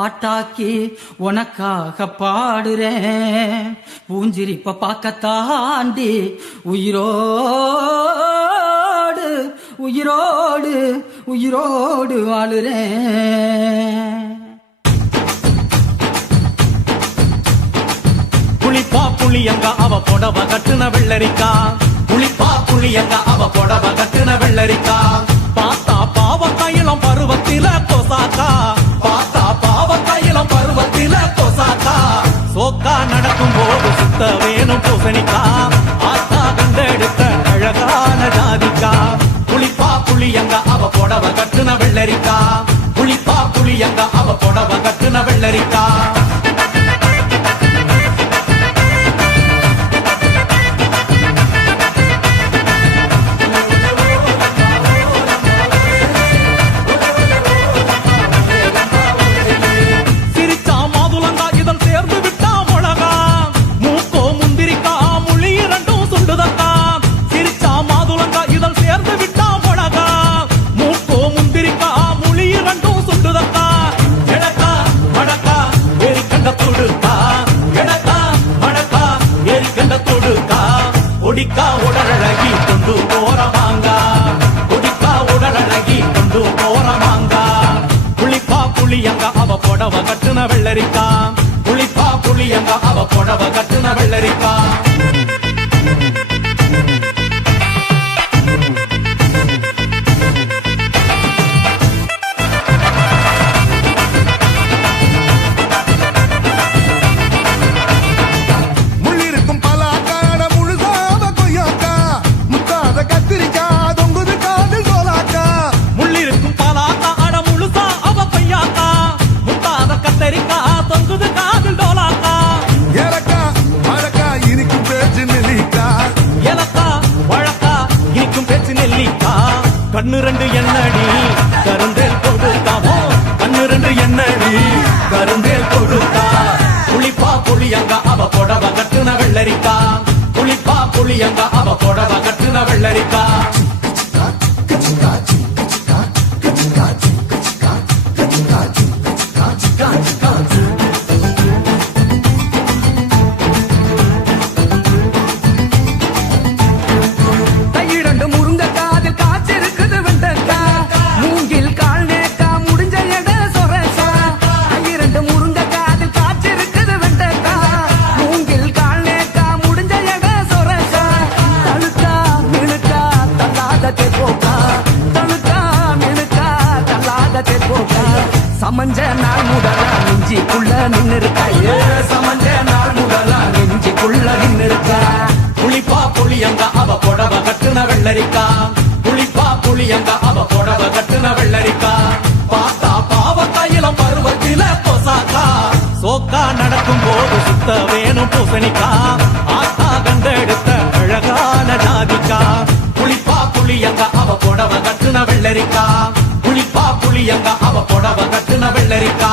பாட்டாக்கி உனக்காக பாடுறேன். பூஞ்சிரிப்ப பார்க்க தாண்டி உயிரோடு உயிரோடு உயிரோடு வாழுறேன். புளிப்பா புளியங்க அவ புடவ கட்டுன வெள்ளரிக்கா. புளிப்பா புளியங்க அவ புடவ கட்டுன வெள்ளரிக்கா. பார்த்தா பாவ கையிலம் பருவத்தில கொசாக்கா. பார்த்தா பாவ கையிலம் பருவத்தில கொசாக்கா. சோக்கா நடக்கும் போது சுத்த வேணும் பூசணிக்கா. ஆத்தா கண்டெடுத்த அழகான ஜாதிக்கா. புளிப்பா புளியங்க அவ புடவ கட்டுன வெள்ளரிக்கா. புளிப்பா புளியங்க அவ புடவ கட்டுன வெள்ளரிக்கா. கொடிக்கா உடலழகி கொண்டு போறவாங்க. கொடிக்கா உடலழகி கொண்டு போறவாங்க. புளிப்பா புளியங்க அவ புடவ கட்டுன வெள்ளரிக்கா. புளிப்பா புளியங்க அவ புடவ கட்டுன வெள்ளரிக்கா. கண்ணு ரெண்டு என்னடி கருந்தேல் கொடுத்தாவோ. கண்ணு ரெண்டு என்னடி கருந்தேல் கொடுத்தா. புளிப்பா புளியங்க அவ புடவ கட்டுன வெள்ளரிக்கா. புளிப்பா புளியங்க அவ புடவ கட்டுன வெள்ளரிக்கா. சமஞ்ச நாள் முதலா நெஞ்சிக்குள்ள நின்னு இருக்கா. சமஞ்ச நாள் முதலா நெஞ்சிக்குள்ள நின்னு இருக்கா. புளிப்பா புளியங்க அவ புடவ கட்டுன வெள்ளரிக்கா. புளிப்பா புளியங்க அவ புடவ கட்டுன வெள்ளரிக்கா. பார்த்தா பாவ கையிலம் பருவத்தில கொசாக்கா. சோக்கா நடக்கும் போது சுத்த வேணும் பூசணிக்கா. ஆத்தா கண்டெடுத்த அழகான ஜாதிக்கா. புளிப்பா புளியங்க அவ புடவ கட்டுன வெள்ளரிக்கா. புளிப்பா புளியங்க அவ புடவ கட்டுன வெள்ளரிக்கா.